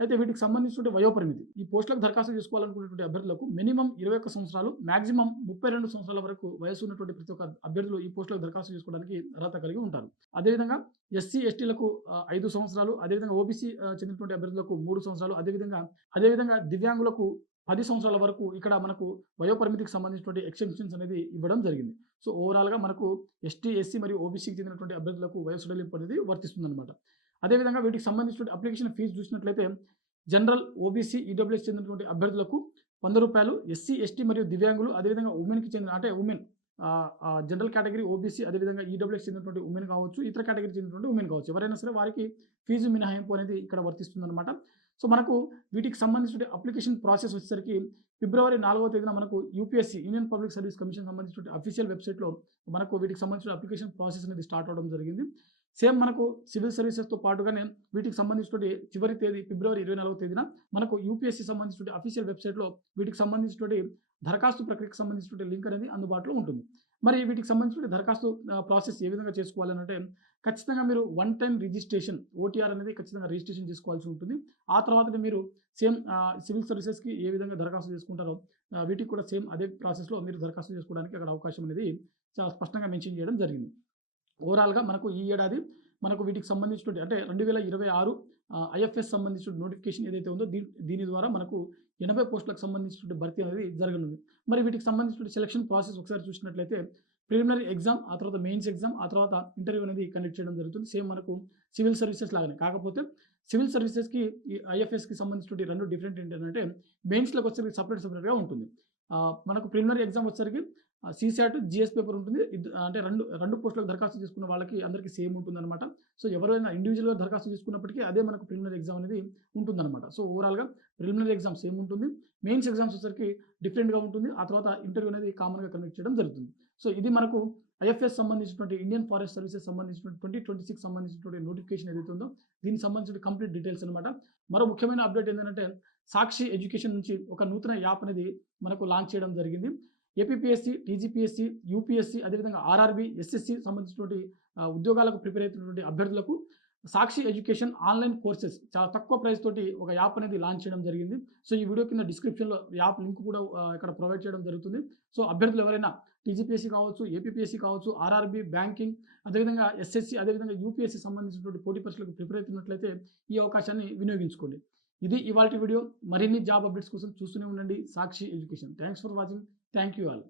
అయితే వీటికి సంబంధించినటువంటి వయోపరిమితి. ఈ పోస్టులకు దరఖాస్తు చేసుకోవాలనుకునేటువంటి అభ్యర్థులకు మినిమమ్ 21 సంవత్సరాలు, మాక్సిమం 32 సంవత్సరాల వరకు వయస్సు ఉన్నటువంటి ప్రతి ఒక్క అభ్యర్థులు ఈ పోస్టులకు దరఖాస్తు చేసుకోవడానికి అర్హత కలిగి ఉంటారు. అదేవిధంగా ఎస్సీ, ఎస్టీలకు 5 సంవత్సరాలు, అదేవిధంగా ఓబీసీ చెందినటువంటి అభ్యర్థులకు 3 సంవత్సరాలు, అదేవిధంగా దివ్యాంగులకు 10 సంవత్సరాల వరకు ఇక్కడ మనకు వయోపరిమితికి సంబంధించినటువంటి ఎక్సెంప్షన్స్ అనేది ఇవ్వడం జరిగింది. సో, ఓవరాల్‌గా మనకు ఎస్టీ, ఎస్సీ మరియు ఓబీసీకి చెందినటువంటి అభ్యర్థులకు వయస్సు సడలింపు అనేది వర్తిస్తుందన్నమాట. అదేవిధంగా వీటికి సంబంధించినటువంటి అప్లికేషన్ ఫీజు చూసినట్లయితే జనరల్, ఓబీసీ, ఈడబ్ల్యూఎస్ చెందినటువంటి అభ్యర్థులకు రూ. 100, ఎస్సీ, ఎస్టీ మరియు దివ్యాంగులు, అదేవిధంగా ఉమెన్‌కి చెందిన అంటే ఉమెన్ జనరల్ కేటగిరీ, ఓబీసీ, అదేవిధంగా ఈడబ్ల్యూఎస్ చెందినటువంటి ఉమెన్ కావచ్చు, ఇతర కేటగిరీ చెందినటువంటి ఉమెన్ కావచ్చు. ఎవరైనా సరే వారికి ఫీజు మినహాయింపు అనేది ఇక్కడ వర్తిస్తుందన్నమాట. సో, మనకు వీటికి సంబంధించిన అప్లికేషన్ ప్రాసెస్ వచ్చేసరికి ఫిబ్రవరి 4వ తేదీన మనకు UPSC, union public service commission సంబంధించిన అఫీషియల్ వెబ్‌సైట్‌లో మనకు వీటికి సంబంధించిన అప్లికేషన్ ప్రాసెస్ అనేది స్టార్ట్ అవ్వడం జరిగింది. సేమ్ మనకు సివిల్ సర్వీసెస్‌తో పాటుగానే వీటికి సంబంధించినటువంటి చివరి తేదీ ఫిబ్రవరి 24వ తేదీన మనకు యూపీఎస్సీ సంబంధించినటువంటి అఫీషియల్ వెబ్‌సైట్‌లో వీటికి సంబంధించినటువంటి దరఖాస్తు ప్రక్రియకు సంబంధించినటువంటి లింక్ అనేది అందుబాటులో ఉంటుంది. మరి వీటికి సంబంధించిన దరఖాస్తు ప్రాసెస్ ఏ విధంగా చేసుకోవాలనంటే ఖచ్చితంగా మీరు వన్ టైమ్ రిజిస్ట్రేషన్ ఓటీఆర్ అనేది ఖచ్చితంగా రిజిస్ట్రేషన్ చేసుకోవాల్సి ఉంటుంది. ఆ తర్వాతనే మీరు సేమ్ సివిల్ సర్వీసెస్‌కి ఏ విధంగా దరఖాస్తు చేసుకుంటారో వీటికి కూడా సేమ్ అదే ప్రాసెస్‌లో మీరు దరఖాస్తు చేసుకోవడానికి అక్కడ అవకాశం అనేది చాలా స్పష్టంగా మెన్షన్ చేయడం జరిగింది. ఓవరాల్‌గా మనకు ఈ ఏడాది మనకు వీటికి సంబంధించినటువంటి అంటే 2026 ఐఎఫ్ఎస్ సంబంధించిన నోటిఫికేషన్ ఏదైతే ఉందో దీని ద్వారా మనకు 80 పోస్టులకు సంబంధించినటువంటి భర్తీ అనేది జరగనుంది. మరి వీటికి సంబంధించినటువంటి సెలక్షన్ ప్రాసెస్ ఒకసారి చూసినట్లయితే ప్రిలిమినరీ ఎగ్జామ్, ఆ తర్వాత మెయిన్స్ ఎగ్జామ్, ఆ తర్వాత ఇంటర్వ్యూ అనేది కండక్ట్ చేయడం జరుగుతుంది. సేమ్ మనకు సివిల్ సర్వీసెస్ లాగానే. కాకపోతే సివిల్ సర్వీసెస్‌కి ఈ ఐఎఫ్ఎస్‌కి సంబంధించినటువంటి 2 డిఫరెంట్ ఏంటంటే మెయిన్స్‌లోకి వచ్చేసరికి సెపరేట్‌గా ఉంటుంది. మనకు ప్రిలిమినరీ ఎగ్జామ్ వచ్చేసరికి సీసాట్, జీఎస్ పేపర్ ఉంటుంది. అంటే 2 పోస్టులకు దరఖాస్తు చేసుకున్న వాళ్ళకి అందరికీ సేమ్ ఉంటుందన్నమాట. సో, ఎవరైనా ఇండివిడ్యువల్‌గా దరఖాస్తు చేసుకున్నప్పటికీ అదే మనకు ప్రిలిమినరీ ఎగ్జామ్ అనేది ఉంటుందన్నమాట. సో, ఓవరాల్‌గా ప్రిలిమినరీ ఎగ్జామ్ సేమ్ ఉంటుంది. మెయిన్స్ ఎగ్జామ్స్ వచ్చేసరికి డిఫరెంట్‌గా ఉంటుంది. ఆ తర్వాత ఇంటర్వ్యూ అనేది కామన్‌గా కండక్ట్ చేయడం జరుగుతుంది. సో, ఇది మనకు ఐఎఫ్ఎస్ సంబంధించినటువంటి ఇండియన్ ఫారెస్ట్ సర్వీసెస్ సంబంధించినటువంటి 2026 సంబంధించినటువంటి నోటిఫికేషన్ ఏదైతే ఉందో దీనికి సంబంధించిన కంప్లీట్ డీటెయిల్స్ అన్నమాట. మరో ముఖ్యమైన అప్డేట్ ఏంటంటే సాక్షి ఎడ్యుకేషన్ నుంచి ఒక నూతన యాప్ అనేది మనకు లాంచ్ చేయడం జరిగింది. ఏపీపీఎస్సీ, టీజీపీఎస్సీ, యూపీఎస్సీ, అదేవిధంగా ఆర్ఆర్బీ, ఎస్ఎస్సీ సంబంధించినటువంటి ఉద్యోగాలకు ప్రిపేర్ అవుతున్నటువంటి అభ్యర్థులకు సాక్షి ఎడ్యుకేషన్ ఆన్‌లైన్ కోర్సెస్ చాలా తక్కువ ప్రైస్ తోటి ఒక యాప్ అనేది లాంచ్ చేయడం జరిగింది. సో, ఈ వీడియో కింద డిస్క్రిప్షన్‌లో యాప్ లింక్ కూడా ఇక్కడ ప్రొవైడ్ చేయడం జరుగుతుంది. సో, అభ్యర్థులు ఎవరైనా టీజీపీఎస్సీ కావచ్చు, ఏపీపీఎస్సీ కావచ్చు, ఆర్ఆర్బీ, బ్యాంకింగ్, అదేవిధంగా ఎస్ఎస్సీ, అదేవిధంగా యూపీఎస్సీ సంబంధించినటువంటి పోటీ పరీక్షలకు ప్రిపేర్ అవుతున్నట్లయితే ఈ అవకాశాన్ని వినియోగించుకోండి. ఇది ఇవాల్టి వీడియో. మరిన్ని జాబ్ అప్డేట్స్ కోసం చూస్తూనే ఉండండి Sakshi education. Thanks for watching. Thank you all.